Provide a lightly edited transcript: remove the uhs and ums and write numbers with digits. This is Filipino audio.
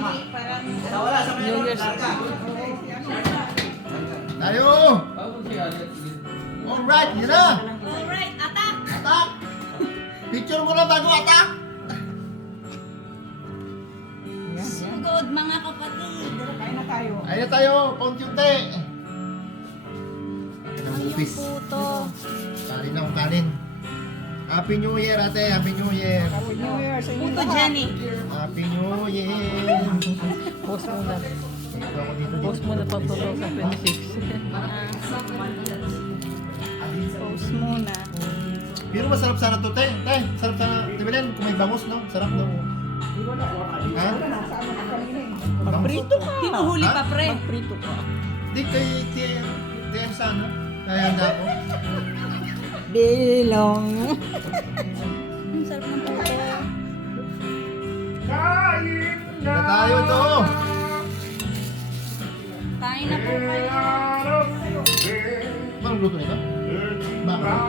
Parang New Year's. Tayo! Alright, yun na! alright, atak! Atak! Picture mo na bago atak! Sugod mga kapatid. Kain na tayo. Ayun na tayo, konti-unti! Akin ang Ay, bupis. yung puto. Kanin na kung kanin. Happy New Year, ate! Happy New Year! Happy New Year sa inyo Puto lahat. Jenny. Happy New Year! Post muna. Dito ako dito. Post muna pa 2026. Post muna. Pero masarap sana to, te. Te, sarap sana. Di ba yan? Kung may bangus, no? Sarap, no? Ha? Nasa ano ka kanina eh. Magprito ka. Hinuhuli Ha? pa, pre. Magprito ka. Di kay TM sana. Kaya handa ako. Bilong. Ang sarap ng puto. Na tayo to. Kain na po kayo. Anong luto nito? Bakit?